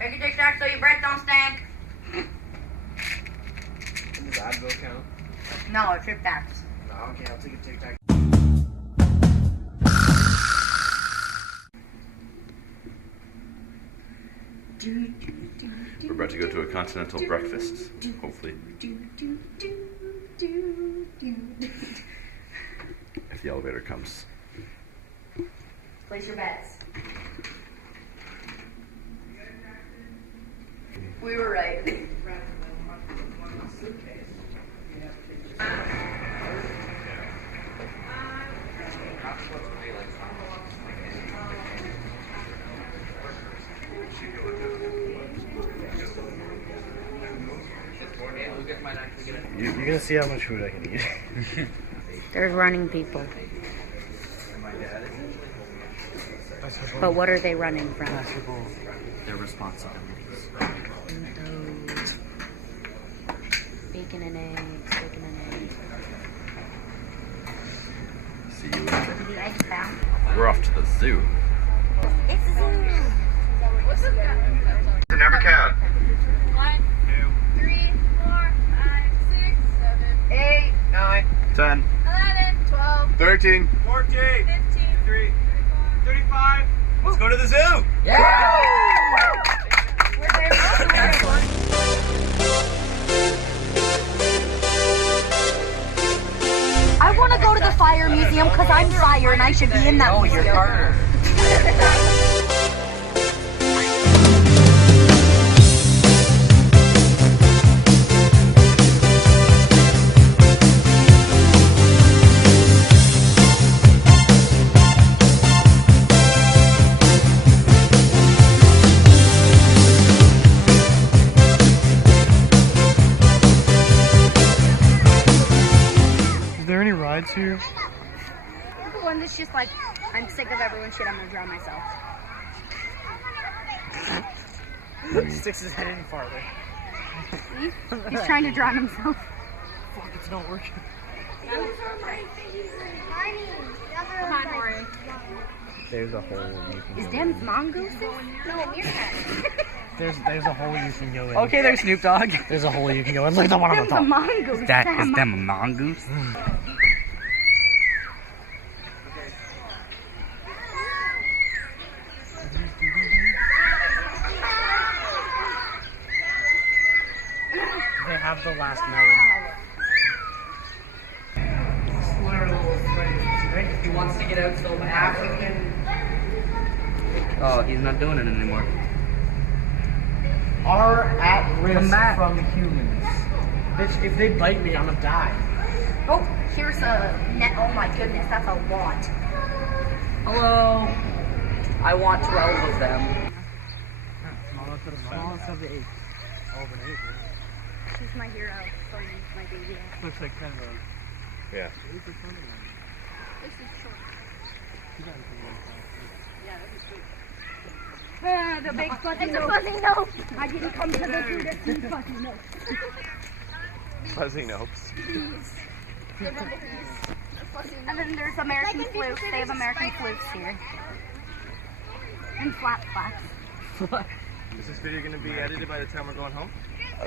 Take a tic tac so your breath don't stink. Does Advil count? No, Tic Tacs. No, okay, I'll take a Tic Tac. We're about to go to a continental breakfast, hopefully. If the elevator comes. Place your bets. We were right. You're gonna see how much food I can eat. There's running people. But what are they running from? Their responsibilities. Bacon and eggs, bacon and eggs. See you in a bit. Eggs found. We're off to the zoo. It's a zoo. Never count. 1, 2, 3, 4, 5, 6, 7, 8, 9, 10, 11, 12, 13, 14, 15, 3, 35. Let's go to the zoo. I want to go to the fire museum because I'm fire and I should be in that museum. You're Carter. rides here? The one that's just like, I'm sick of everyone's shit, I'm gonna drown myself. Sticks his head in farther. See? He's trying to drown himself. Fuck, it's not working. Come on, Rory. There's a hole you can Is go them in. mongooses? No, meerkat. There's a hole you can go in. Okay, there's Snoop Dogg. There's a hole you can go in. Look at the one on the Them's a top. mongoose. Is them a mongoose? They have the last melon. He wants to get out so bad. Oh, he's not doing it anymore. Are at risk Come back. from humans. Bitch, if they bite me, I'm gonna die. Oh, here's a net. Oh my goodness, that's a lot. Hello. I want 12 of them. Smallest of the 8. All of an 8. She's my hero from my baby. Looks like 10 of them. Yeah. This is short. The big fuzzy note. It's a fuzzy note. I didn't come to the zoo to see fuzzy notes. Fuzzy notes. And then there's American flukes. They have American flukes here. And flat flats. Is this video going to be edited by the time we're going home?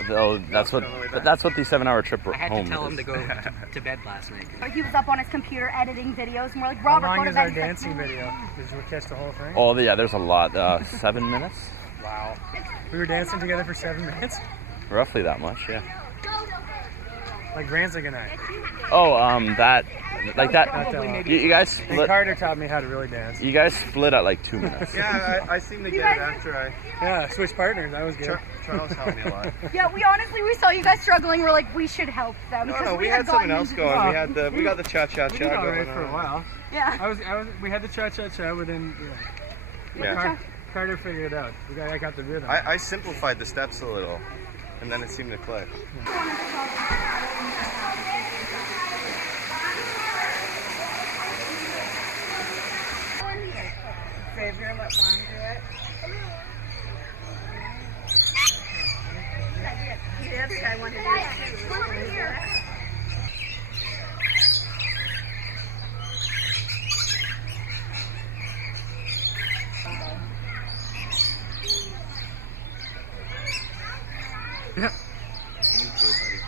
Oh, that's what the 7-hour trip I had home to tell him is. to go to bed last night. He was up on his computer editing videos, and we're like, How Robert, long go to is bed. our He's like, dancing video? Did you catch the whole thing? Oh, yeah, there's a lot. 7 minutes? Wow. We were dancing together for 7 minutes? Roughly that much, yeah. Like Ransig and I. Oh, that. You guys And split. Carter taught me how to really dance. You guys split at like 2 minutes. Yeah, I seem to get it after I... Yeah, switch partners. That was good. Charles helped me a lot. Yeah, we saw you guys struggling. We're like, we should help them. No, we had something else going. We got the cha-cha-cha We did all going right for a while. Yeah. We had the cha-cha-cha, but then Carter figured it out. I got the rhythm. I simplified the steps a little, and then it seemed to click. Favorite, let Mom do it. The other guy wanted to do it too. Over here. Yeah. Me too, buddy.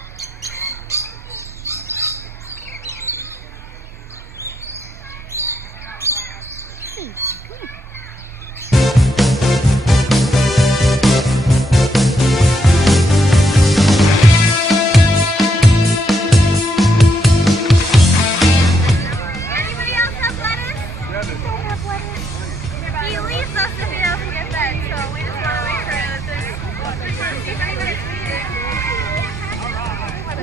Anybody else have lettuce? Don't have lettuce. He leaves us if he doesn't get fed, so we just want to make sure that there's see if anybody's eating.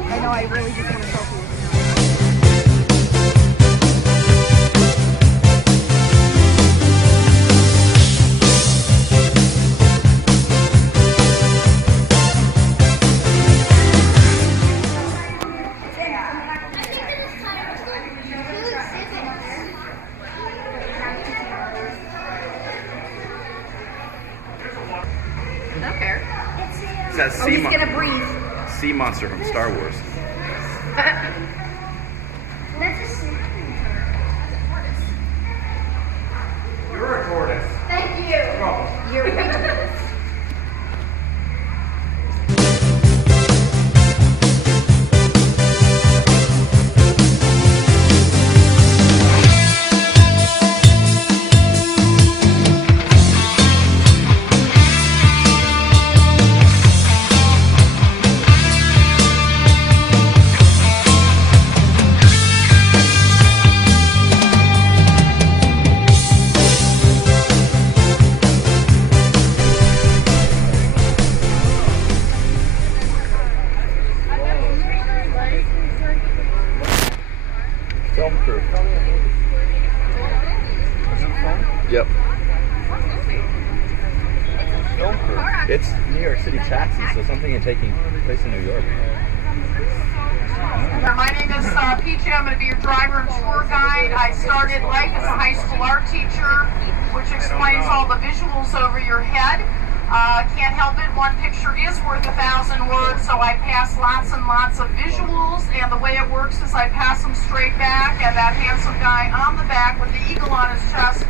I know, I really just want to trophy. Okay. It's that Oh, he's gonna breathe. sea monster from Star Wars. You're a tortoise. Thank you. You're ridiculous. Film crew. Yep. Film crew. It's New York City taxi, so something is taking place in New York. My name is PJ. I'm going to be your driver and tour guide. I started life as a high school art teacher, which explains all the visuals over your head. Can't help it, one picture is worth 1,000 words, so I pass lots and lots of visuals, and the way it works is I pass them straight back, and that handsome guy on the back with the eagle on his chest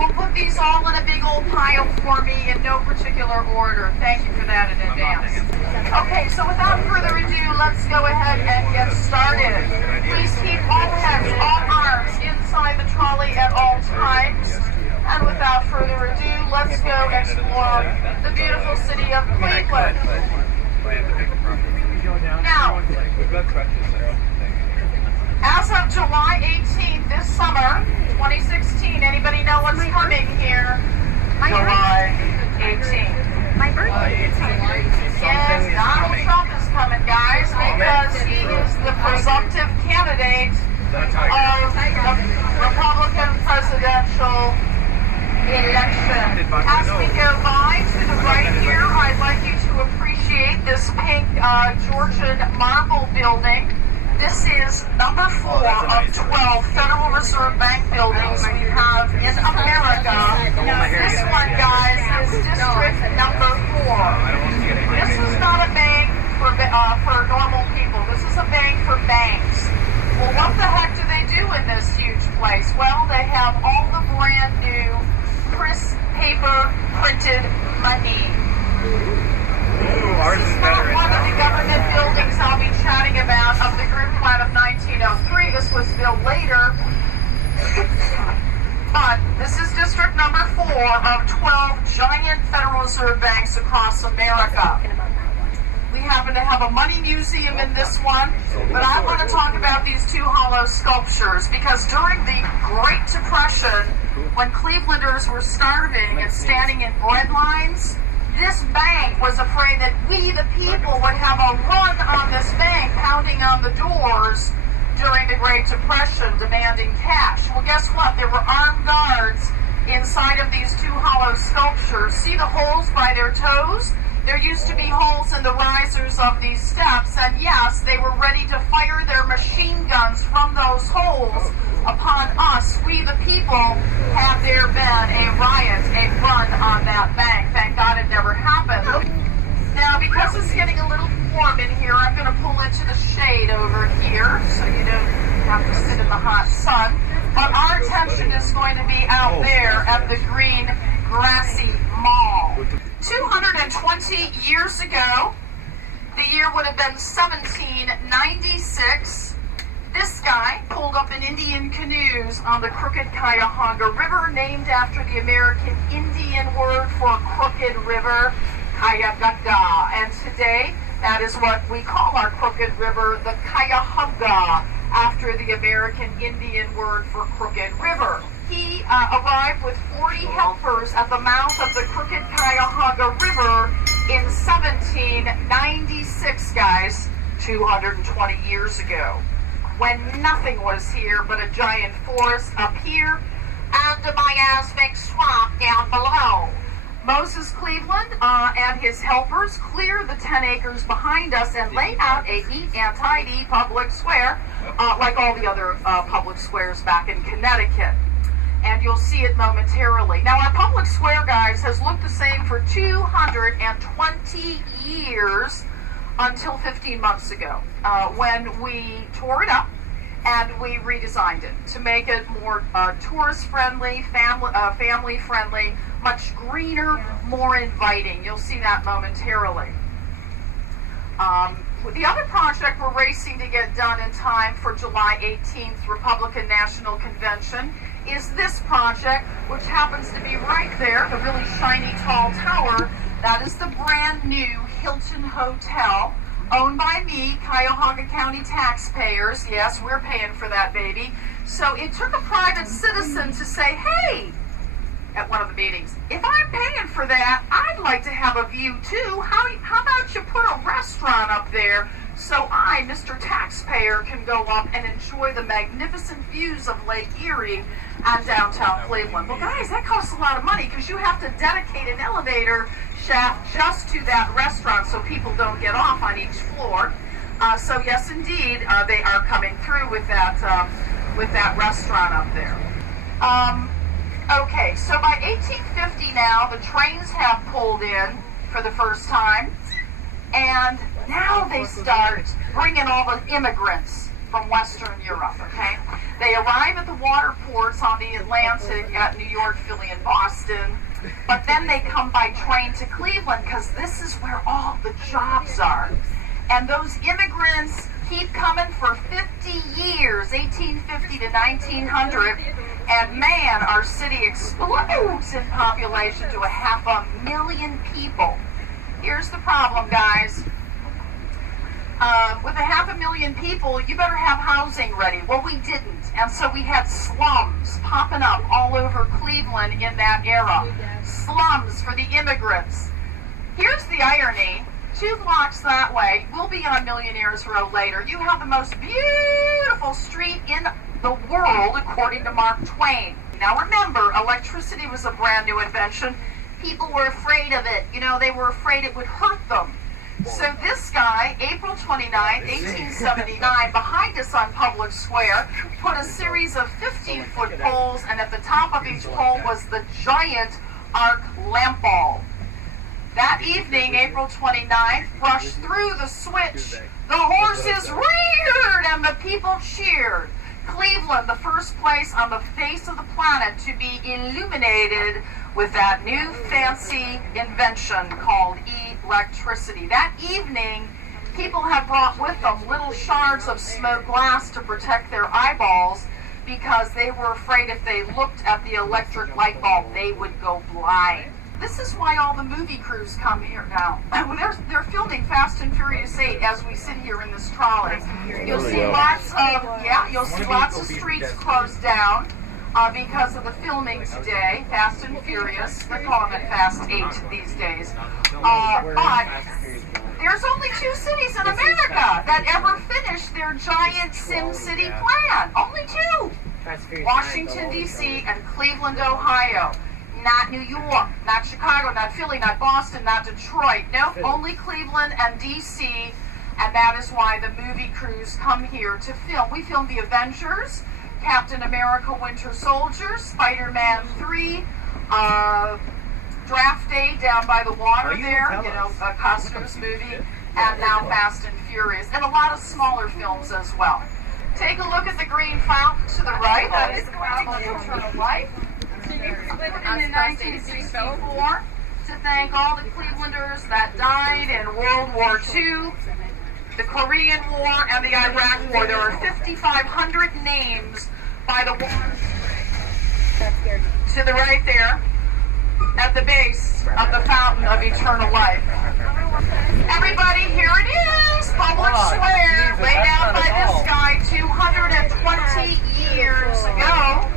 will put these all in a big old pile for me in no particular order. Thank you for that in advance. Okay, so without further ado, let's go ahead and get started. Please keep all heads, all arms inside the trolley at all times. And without further ado, let's go explore the beautiful city of Cleveland. Now, as of July 18th this summer, 2016, anybody know what's coming here? July 18th. My birthday. Yes, Donald Trump is coming, guys, because he is the presumptive candidate of the Republican presidential election. As we go by to the right here, I'd like you to appreciate this pink Georgian marble building. This is number 4 of 12 Federal Reserve Bank buildings we have in America. This one, guys, is district number 4. This is not a bank for normal people. This is a bank for banks. Well, what the heck do they do in this huge place? Well, they have all the brand new crisp paper printed money. This is not one of the government buildings I'll be chatting about of the group plan of 1903. This was built later. But this is district number 4 of 12 giant Federal Reserve banks across America. We happen to have a money museum in this one, but I want to talk about these two hollow sculptures because during the Great Depression, when Clevelanders were starving and standing in bread lines, this bank was afraid that we, the people, would have a run on this bank, pounding on the doors during the Great Depression, demanding cash. Well, guess what? There were armed guards inside of these two hollow sculptures. See the holes by their toes? There used to be holes in the risers of these steps, and yes, they were ready to fire their machine guns from those holes upon us, we the people, had there been a riot, a run on that bank. Thank God it never happened. Now, because it's getting a little warm in here, I'm going to pull into the shade over here so you don't have to sit in the hot sun. But our attention is going to be out there at the green, grassy mall. 220 years ago, year would have been 1796. This guy pulled up in Indian canoes on the Crooked Cuyahoga River, named after the American Indian word for crooked river, Cuyahoga. And today, that is what we call our crooked river, the Cuyahoga, after the American Indian word for crooked river. He arrived with 40 helpers at the mouth of the Crooked Cuyahoga River in 1796, guys, 220 years ago, when nothing was here but a giant forest up here and a miasmic swamp down below. Moses Cleveland and his helpers cleared the 10 acres behind us and laid out a neat and tidy public square, like all the other public squares back in Connecticut. And you'll see it momentarily. Now, our public square, guys, has looked the same for 220 years until 15 months ago, when we tore it up and we redesigned it to make it more tourist-friendly, family-friendly, much greener, more inviting. You'll see that momentarily. The other project we're racing to get done in time for July 18th Republican National Convention is this project, which happens to be right there, the really shiny tall tower. That is the brand new Hilton Hotel, owned by me, Cuyahoga County taxpayers. Yes, we're paying for that baby. So it took a private citizen to say, hey, at one of the meetings, if I'm paying for that, I'd like to have a view too. How about you put a restaurant up there so I, Mr. Taxpayer, can go up and enjoy the magnificent views of Lake Erie and downtown Cleveland. Well, guys, that costs a lot of money because you have to dedicate an elevator shaft just to that restaurant so people don't get off on each floor. So yes, indeed, they are coming through with that restaurant up there. Okay, so by 1850 now, the trains have pulled in for the first time, and now they start bringing all the immigrants from Western Europe, okay? They arrive at the water ports on the Atlantic at New York, Philly, and Boston, but then they come by train to Cleveland because this is where all the jobs are. And those immigrants keep coming for 50 years, 1850 to 1900, and man, our city explodes in population to 500,000 people. Here's the problem, guys. With 500,000 people, you better have housing ready. Well, we didn't, and so we had slums popping up all over Cleveland in that era. Slums for the immigrants. Here's the irony. 2 blocks that way, we'll be on Millionaires Row later. You have the most beautiful street in the world, according to Mark Twain. Now remember, electricity was a brand new invention. People were afraid of it. You know, they were afraid it would hurt them. So this guy, April 29, 1879, behind us on Public Square, put a series of 15-foot poles, and at the top of each pole was the giant arc lamp ball. That evening, April 29th, brushed through the switch. The horses reared and the people cheered. Cleveland, the first place on the face of the planet to be illuminated with that new fancy invention called electricity. That evening, people had brought with them little shards of smoked glass to protect their eyeballs because they were afraid if they looked at the electric light bulb, they would go blind. This is why all the movie crews come here now. They're filming Fast and Furious 8 as we sit here in this trolley. You'll see lots of streets closed down because of the filming today. Fast and Furious. They're calling it Fast 8 these days. But there's only 2 cities in America that ever finished their giant Sim City plan. Only 2. Washington, D.C. and Cleveland, Ohio. Not New York, not Chicago, not Philly, not Boston, not Detroit. No, only Cleveland and D.C. And that is why the movie crews come here to film. We filmed The Avengers, Captain America Winter Soldier, Spider-Man 3, Draft Day down by the water there, you know, a costumes movie, and now Fast and Furious, and a lot of smaller films as well. Take a look at the green fountain to the right. That is the fountain of eternal life. I'm supposed to 1964 to thank all the Clevelanders that died in World War II the Korean War, and the Iraq War. There are 5,500 names by the war. To the right there, at the base of the fountain of eternal life. Everybody, here it is, public square, laid out by this guy 220 years ago.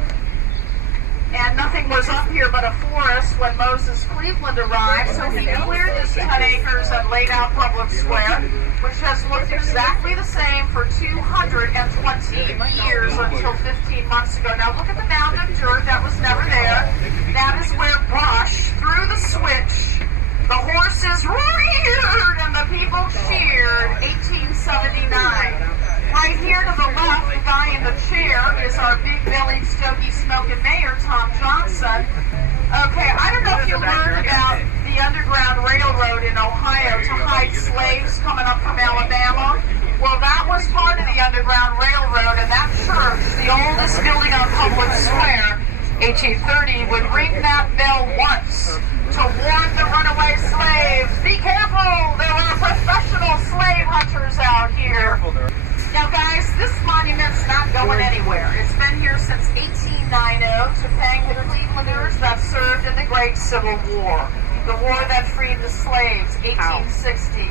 And nothing was up here but a forest when Moses Cleveland arrived, so he cleared this 10 acres and laid out public square, which has looked exactly the same for 220 years until 15 months ago. Now look at the mound of dirt that was never there. That is where Brush threw the switch. The horses reared and the people cheered. 1879. Right here to the left, the guy in the chair is our big bellied stogie smoking mayor, Tom Johnson. Okay, I don't know if you learned about the Underground Railroad in Ohio to hide slaves coming up from Alabama. Well, that was part of the Underground Railroad, and that church, the oldest building on Public Square, 1830, would ring that bell once to warn the runaway slaves, be careful, there are professional slave hunters out here. Now guys, this monument's not going anywhere. It's been here since 1890 to thank the Clevelanders that served in the Great Civil War. The war that freed the slaves, 1860.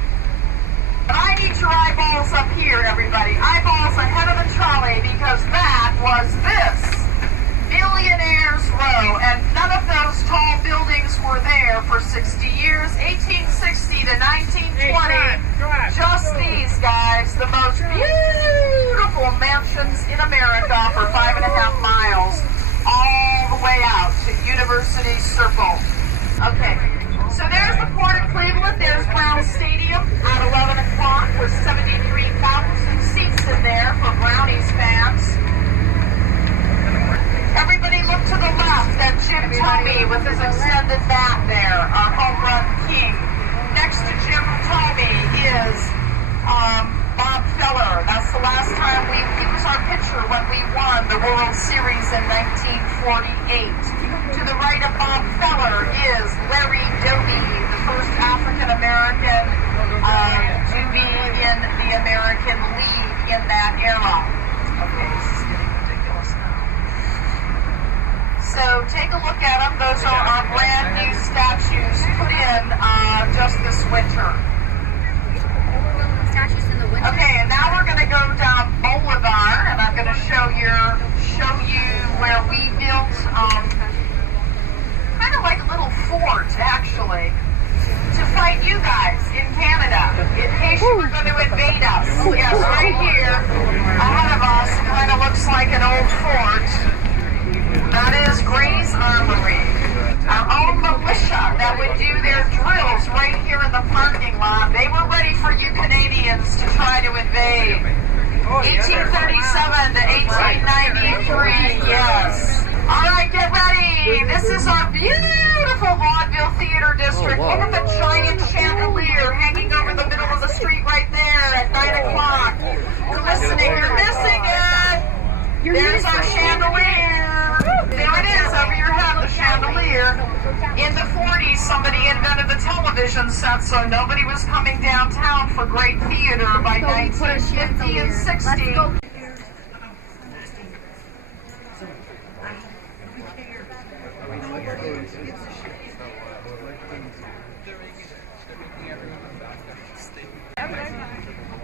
But I need your eyeballs up here, everybody. Eyeballs ahead of the trolley, because that was this. Millionaires Row, and none of those tall buildings were there for 60 years, 1860 to 1920. Just these guys, the most beautiful mansions in America for 5.5 miles, all the way out to University Circle. Okay, so there's the Port of Cleveland, there's Brown Stadium at 11 o'clock with 73,000 seats in there for Brownies fans. Everybody look to the left at Jim Thome with his extended bat there, our home run king. Next to Jim Thome is Bob Feller. That's the last time he was our pitcher when we won the World Series in 1948. To the right of Bob Feller is Larry Doby, the first African-American to be in the American League in that era. Okay, this is getting ridiculous now. So take a look at them. Those are our brand new statues put in just this winter. Statues in the winter. Okay, and now we're going to go down Boulevard, and I'm going to show you where we built kind of like a little fort, actually, to fight you guys in Canada, in case you were going to invade us. Yes, right here, ahead of us, kind of looks like an old fort. That is Gray's Armory, our own militia that would do their drills right here in the parking lot. They were ready for you Canadians to try to invade. 1837 to 1893, yes. All right, get ready. This is our beautiful vaudeville theater district. Look at the giant chandelier hanging over the middle of the street right there at 9 o'clock. You're listening, you're missing it. There's our chandelier. There it is, over your head, the chandelier. In the 40s, somebody invented the television set, so nobody was coming downtown for great theater by 1950 and 60.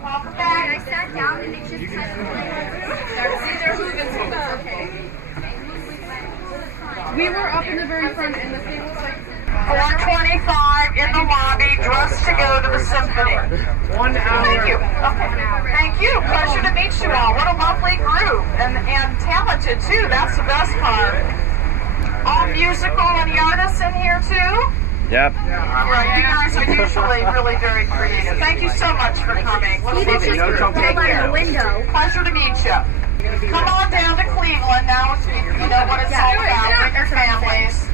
Welcome back. I sat down and it just kind of like... See, they're moving, so that's okay. We were up in the very front, and the thing was like... 4:25 in the lobby, dressed to go to the symphony. 1 hour. Thank you. Okay. Thank you. Pleasure to meet you all. What a lovely group. And talented, too. That's the best part. All musical and the artists in here, too? Yep. Right. You guys are usually really very creative. Thank you so much for coming. What a lovely group. Take care. Pleasure to meet you. Come on down to Cleveland now. You know what it's all about. Bring your families.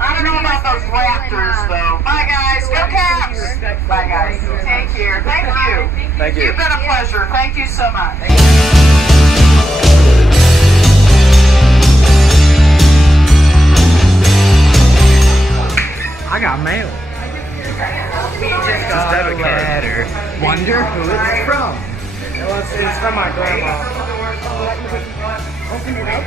I don't know about those Raptors, though. Bye, guys. Go Caps. Bye, guys. Take care. Thank you. Thank you. You've been a pleasure. Thank you so much. I got mail. We just got his debit card. letter. Wonder who it's from. It's from my grandma. Open it up.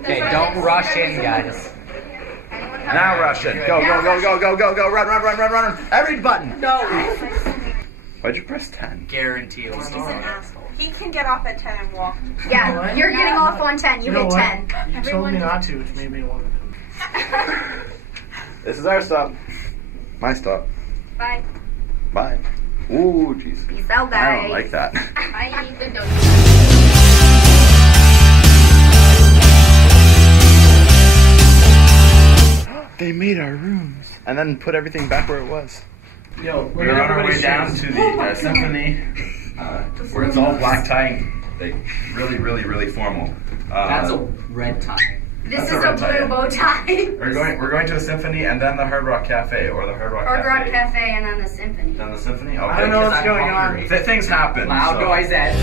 Okay, don't rush in, guys. Now Russian. Go, go, go, go, go, go, go. Run, run, run, run, run. Every button. No. Why'd you press 10? Guarantee it was He's an asshole. He can get off at 10 and walk. Yeah, you're getting off on 10. You hit 10. You told me not to, which made me want to. This is our stop. My stop. Bye. Bye. Ooh, jeez. Peace out, guys. I don't like that. I need the donut. They made our rooms. And then put everything back where it was. Yo, We're on our way down to the symphony, where it's all black tie, like really, really, really formal. That's a red tie. This That's is a a red tie. blue bow tie. We're going to the symphony and then the Hard Rock Cafe or the Hard Rock Hard Rock Cafe. Cafe and then the symphony. Then the symphony. Okay. I don't know what's I'm going hungry. on. Things happen. Loud so. noises.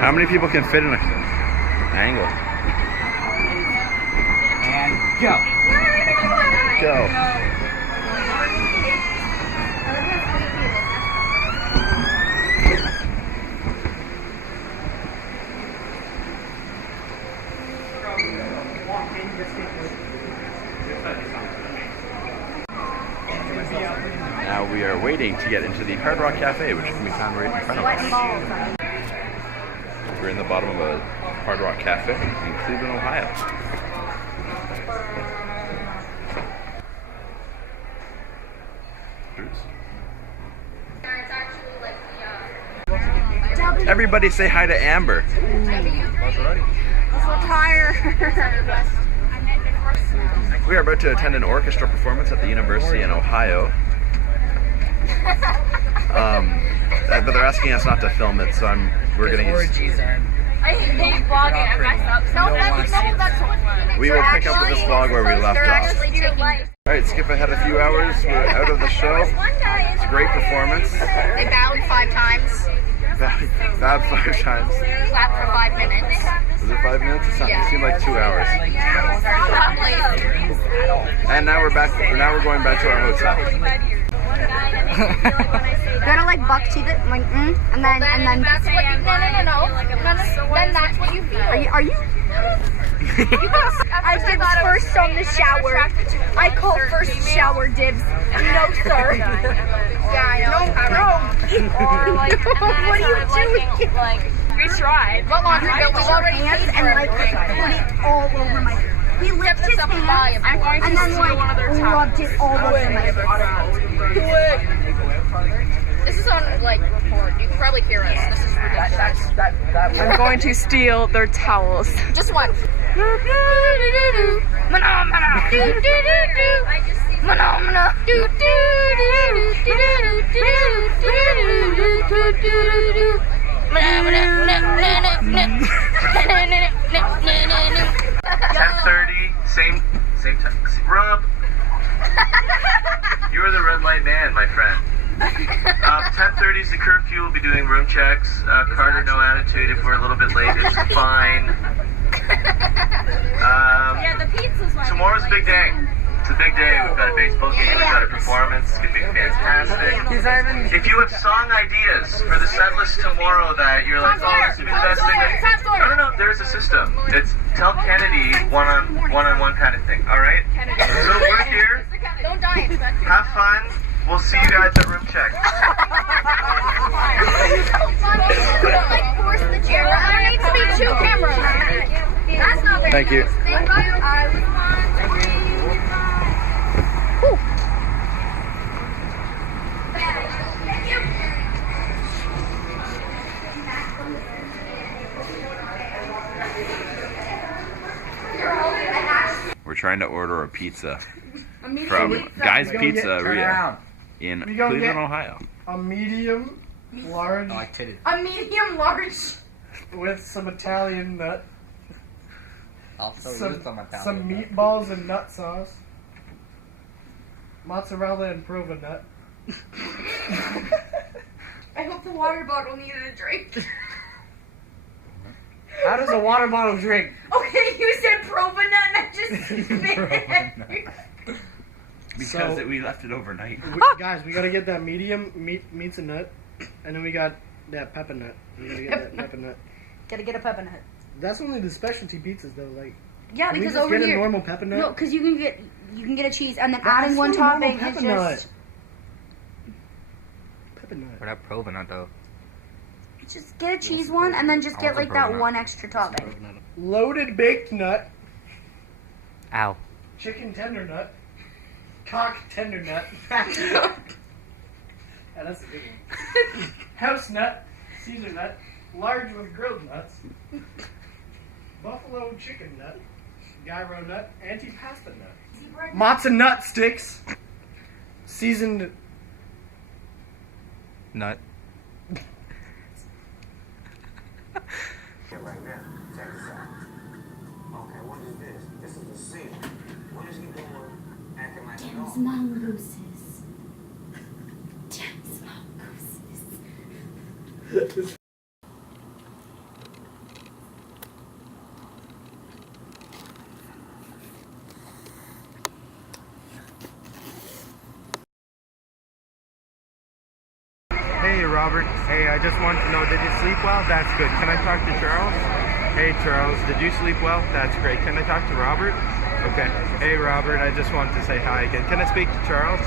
How many people can fit in an angle? And go. Go. Now we are waiting to get into the Hard Rock Cafe, which can be found right in front of us. We're in the bottom of a Hard Rock Cafe in Cleveland, Ohio. Everybody say hi to Amber. I'm so tired. We are about to attend an orchestra performance at the university in Ohio. But they're asking us not to film it, so we're gonna use. I hate vlogging. I messed up. No, We will pick up with this vlog where we left They're off. actually taking. Alright, skip ahead a few hours. We're out of the show. It's a great performance. They bowed 5 times. Bad 5 times. Clapped for 5 minutes. Was it 5 minutes? It seemed like 2 hours. And now we're back. Now we're going back to our hotel. You gotta like buck teeth it, like and then. That's what you. No. Then that's what you feel. Are you? I did first on the shower. I call first shower dibs. No, sir. Yeah, I know. What are you doing? Like, we tried. What laundry bill was your hands and like put it all over my. He lifted his hands I'm going to and then steal like one of their towels. rubbed it all over my. This is on like report. You can probably hear us. This is ridiculous. I'm going to steal their towels. Just one. Same time. Rob, you are the red light man, my friend. 10:30 is the curfew. We'll be doing room checks. Carter, no attitude. If we're a little bit late, it's fine. Yeah, the pizza's why. Tomorrow's a big day. a big day. We've got a baseball game, we've got a performance. It's going to be fantastic. If you have song ideas for the set list tomorrow that you're like, oh, this would be the best thing. No, there's a system. It's tell Kennedy one-on-one kind of thing, all right? So we're here. Don't die. Have fun. We'll see you guys at room check. There needs to be 2 cameras. That's not very Thank you. nice. Thank you. We're trying to order a pizza from Guy's Pizzeria in Cleveland, Ohio. A medium large I like titties. A medium large. with some Italian nut, Also, some meatballs and nut sauce, mozzarella and prova nut. I hope the water bottle needed a drink. How does a water bottle drink? Okay, you said prova nut and I just Because we left it overnight. Guys, we gotta get that medium meats and nut, and then we got that pepper nut. We gotta get that pepper nut. Gotta get a pepper nut. That's only the specialty pizzas though. Like, Yeah, can we because just over get here. a normal pepper nut? No, because you can get a cheese and then That's adding one not a normal topping is pepper nut. just. Pepper nut. What that prova nut though? Just get a cheese one and then just get like that one extra topping. Loaded baked nut, Ow. chicken tender nut, cock tender nut. Yeah, that's a good one. House nut, Caesar nut, large with grilled nuts, buffalo chicken nut, gyro nut, antipasta nut, matzo nut sticks, seasoned Nut. Right now, check this out. Okay, what is this? This is the scene. What is he doing acting like Tim's mongooses. Tim's mongooses. Hey Robert, hey, I just want to know, did you sleep well? That's good. Can I talk to Charles? Hey Charles, did you sleep well? That's great. Can I talk to Robert? Okay. Hey Robert, I just want to say hi again. Can I speak to Charles?